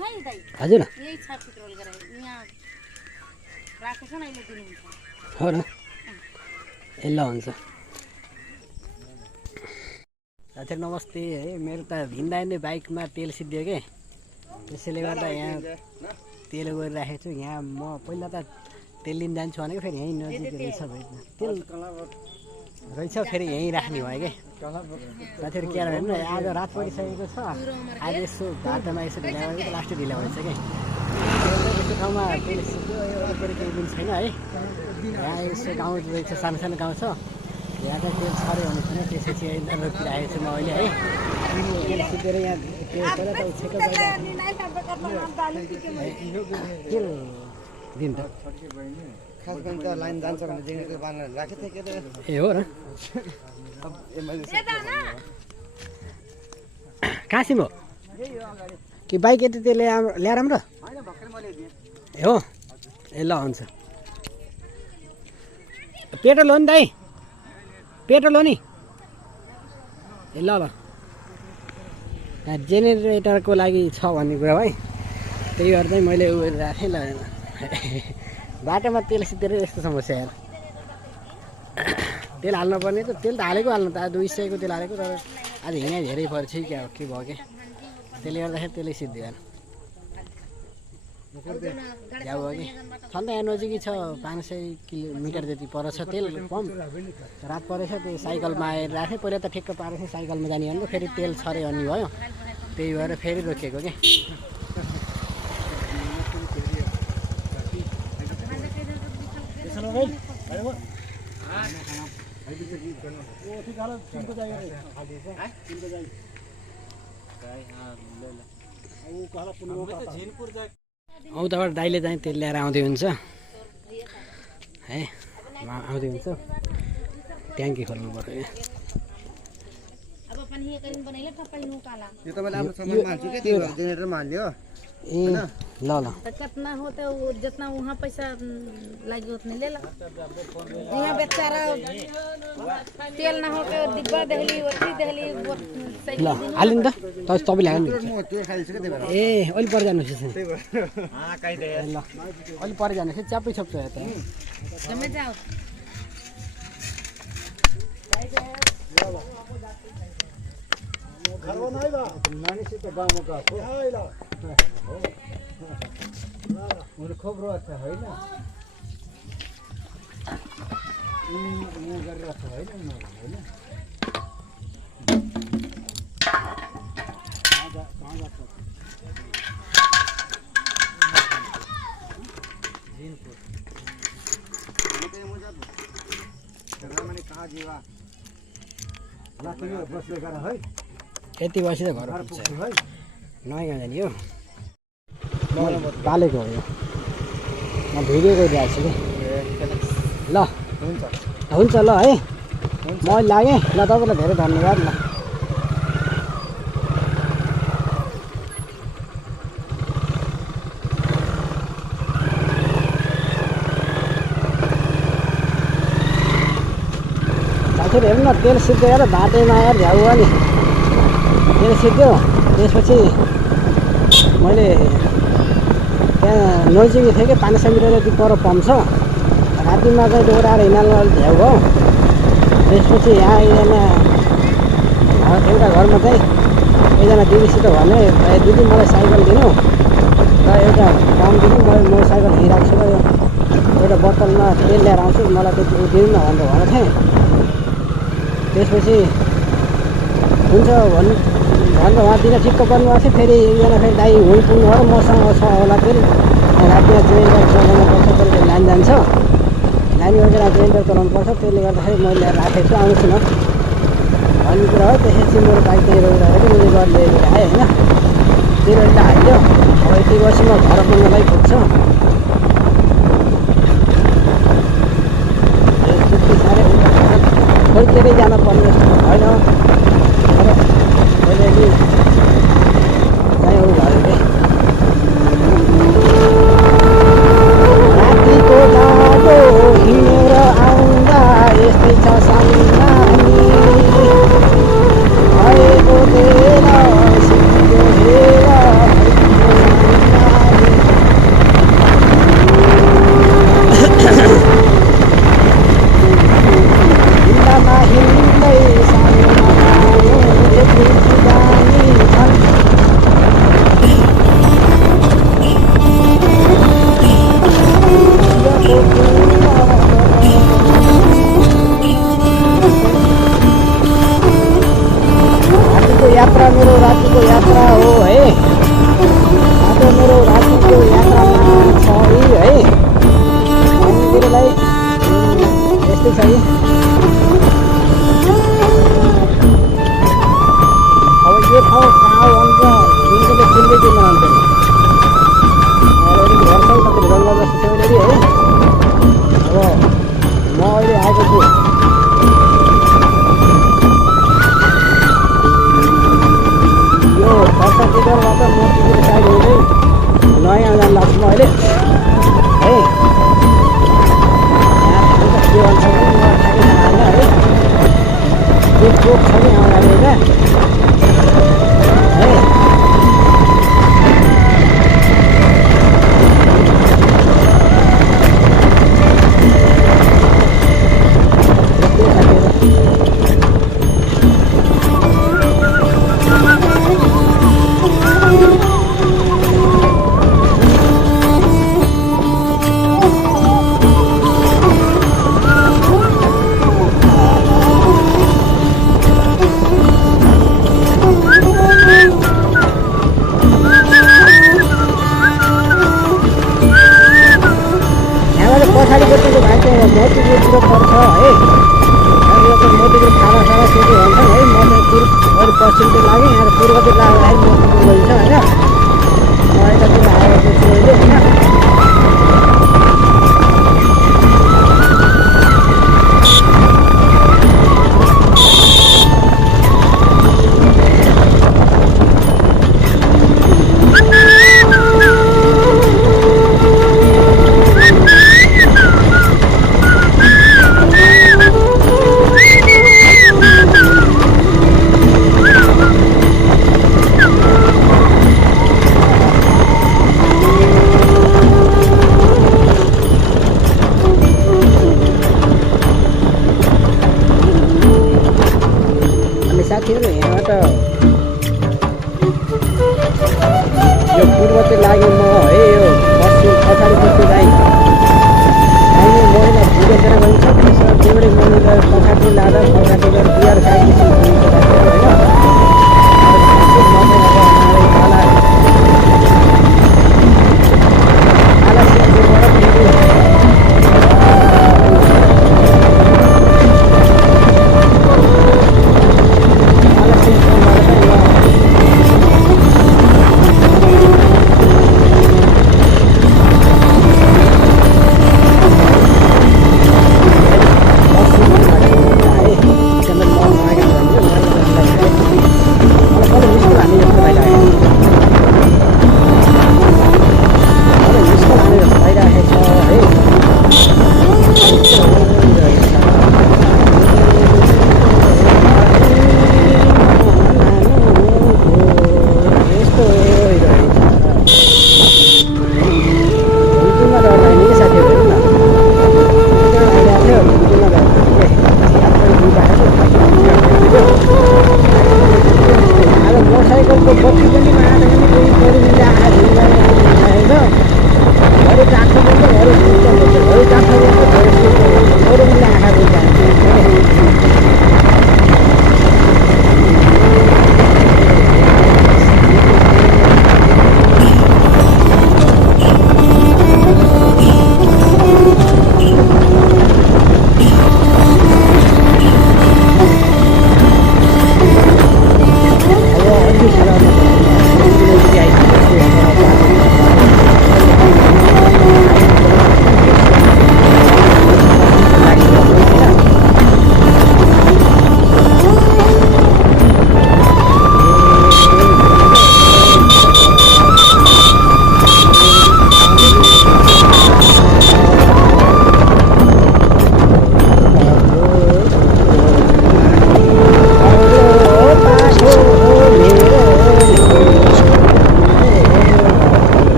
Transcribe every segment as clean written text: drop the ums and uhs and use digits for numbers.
हजुर यही छ पेट्रोल गराए यहाँ राखेको न अहिले दिनुहुन्छ हो र ए ल हुन्छ साथीहरू नमस्ते है मेरो त हिँड्दा हिँड्दै बाइकमा तेल सिद्धियो के त्यसैले गर्दा यहाँ तेल गरिराखेको छु यहाँ म पहिला त तेल लिन जान्छु भनेको फेरि यहीँ नजिक रहेछ तेल रहेछ फेरि यहीँ राख्ने भयो कि साथीहरू के हेर्नु आज रात परिसकेको छ आज यसो बाटोमा यसो ढिला गरेको लास्टै ढिला भएछ कि यस्तो ठाउँमा तेल सिद्धो वरिपरि केही पनि छैन है यहाँ यसो गाउँ रहेछ सानो सानो गाउँ छ यहाँ चाहिँ तेल छर्यो भने छैन त्यसपछि रोकिरहेको छु म अहिले है तेल सिद्धेर यहाँ त्यो पहिला त उछेको तेल दिन त खास गरी त लाइन जान्छ भने जेनेरेटर बाल्न राखेको थिएँ के ए हो र कहाँ सिम हो कि बाइक यति तेल ल्याएर राम्रो ए हो ए ल हुन्छ पेट्रोल हो नि दाइ पेट्रोल हो नि ए ल ल जेनेरेटरको लागि छ भन्ने कुरा है त्यही भएर चाहिँ मैले उयो राखेँ ल बाटोमा तेल सिद्धेर यस्तो समस्या यार तेल हाल्नु पर्ने त तेल त हालेको हाल्नु त आज 200 को तेल हालेको तर आज हिँडै धेरै पर्छ क्या के भयो के त्यसले गर्दाखेरि तेलै सिद्धियो यार जाऊ भयो कि छन् त यहाँ नजिकै छ 500 किलोमिटर जति पर छ तेल पम्प रात परेछ त्यो साइकलमा आएर राखेँ पहिला त ठिक्क पारेछ साइकलमा जाने भन्नु फेरि तेल छरे अनि भयो त्यही भएर फेरि रोकिएको के उताबाट दाइले चाहिँ तेल ल्याएर आउँदै हुन्छ है आउँदै हुन्छ ट्याङ्की खोल्नु पर्यो यो तपाईले आफ्नो सामान मान्छु के त्यो जेनेरेटरमा हाल्यो ए ल ल तो कितना होता है जितना वहाँ पैसा लगे उतने ले ला यहाँ बेचारा तेल ना हो के डिब्बा दहली वती दहली ल हालिन त तपाईले हाल्नु म त्यो खाइछु के त्यही भएर ए अलि पर जानुहोस् त्यही भएर काइदे ल अलि पर जानुहोस् च्यापै छोप्छ त समय जाओ घरवा नै बा मानिसित गाउँमा गएको हैन मेरो खबर छ हैन म गरेर छ हैन हैन यति बसी त घर पुग्छ नयाँ जाने हो बालेको हो यो म भिडियो गरिरहेको छु कि ल हुन्छ ल है म लागेँ ल तपाईँलाई धेरै धन्यवाद ल साथीहरू हेर्नु न तेल सिद्धेर बाटैमा आएर झ्याउ भयो नि तेल सिद्धो त्यसपछि मैले त्यहाँ नजिकै थिएँ कि 500 मिटर जति पर पम्प छ रातिमा चाहिँ डोराएर हिँड्न अलिक झ्याउ भयो त्यसपछि यहाँ एकजना एउटा घरमा चाहिँ एकजना दिदीसित भने दिदी मलाई साइकल दिनु र एउटा पम्प दिनु म साइकल हिँडिरहेको छु र एउटा बोतलमा तेल ल्याएर आउँछु मलाई त्यति दिनु न भनेर भनेको थिएँ त्यसपछि हुन्छ भनेर उहाँ दिन ठिक्क गर्नुभएको थियो फेरि एकजना फेरि दाइ हुनु पुग्नु हो र मसँग छ होला फेरि रातिमा जेनेरेटर चलाउनु पर्छ फेरि लाइन जान्छ लाइन लगेर जेनेरेटर चलाउनु पर्छ त्यसले गर्दाखेरि मैले ल्याएर राखेको छु आउँछु न भन्ने कुरा हो त्यसपछि मेरो बाइक त्यहीँ रोकिरहेको मैले गरेर लिएर आएँ होइन जेनेरेटर हाल्यो अब यति वर्ष म घर पुग्नलाई पुग्छ साह्रै फर्केरै जान पर्ने जस्तो होइन मैले नि भयो कि रातिको बाटो हिँडेर आउँदा यस्तै छ सामानी भएको तेल सिद्धो हेर साइड हुँदै नयाँ जान लाग्छु म अहिले है के भन्छ भने म ठ्याक्कै थाहा छैन है त्यो चोक छ नि आउँदाखेरि है पछाडिपट्टिको भाइ चाहिँ मोतीपुरतिर पर्छ है मोतीपुर खानासाना के के भन्छन् है म चाहिँ पूर्व पश्चिमतिर लागेँ यहाँ पूर्वतिर लाग्दाखेरि मोतीपुर गइन्छ होइन म यतातिर आएको छु अहिले होइन साथीहरू यहाँ त यो पूर्वतिर लाग्यो म है यो पश्चिम पछाडिपट्टि गाई गाईले मरेर भुटेर गइन्छ त्यसमा तिम्रै मरेर पछाडि लाँदा पछाडि बिहार गाई किसिमको होइन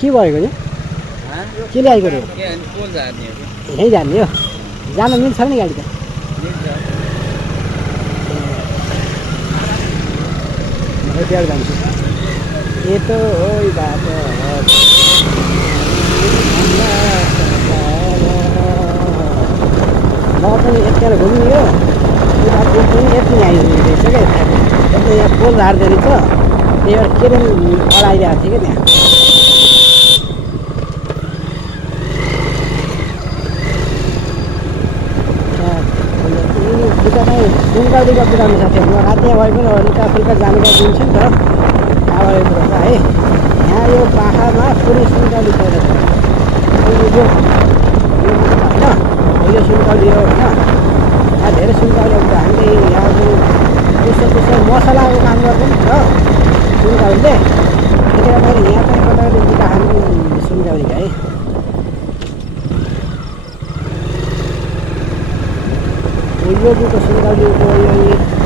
के भएको नि के ल्याएको रे यहीँ जाने हो जान मिल्छ नि गाडी त म त्यहाँ जान्छु यतो बाटो म पनि यतिखेर घुम्यो यो बाटो पनि यति आइरहेको रहेछ क्या यता यहाँ पोल झार्दो रहेछ त्यही भएर केरेन अडाइरहेको थियो क्या त्यहाँ दुकानै सुनकाउरीका दुकान छ त्यो म राति भए पनि हल्का फुल्का जानकारी दिन्छु नि त है यहाँ यो पाखामा पुरै सुनकाउरी छैन यो सुनकाउरी हो होइन यहाँ धेरै सुनकाउरी हुन्छ हामीले यहाँ त्यस्तो मसलाको काम गर्छ नि छ सुनकाउरीले त्यतिखेर मैले यहाँ पनि कताकति बुटा खानु सुनकाउरी है यो बुटो सुनकाउरीको यो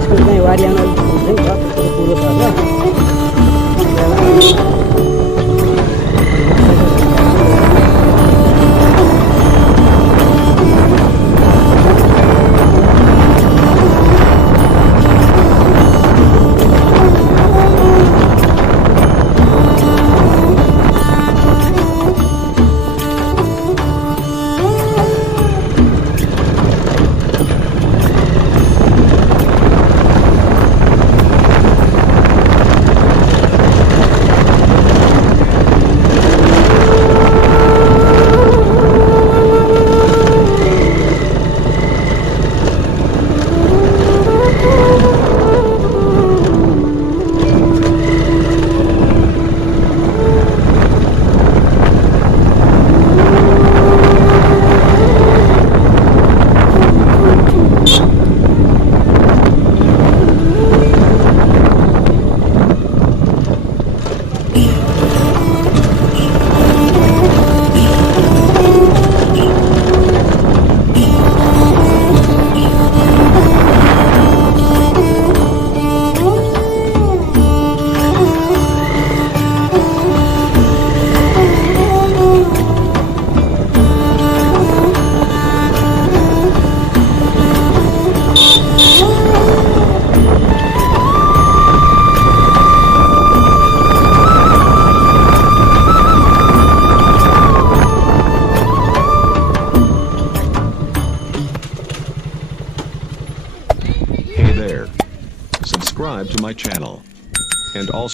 स्कुल चाहिँ वारियामा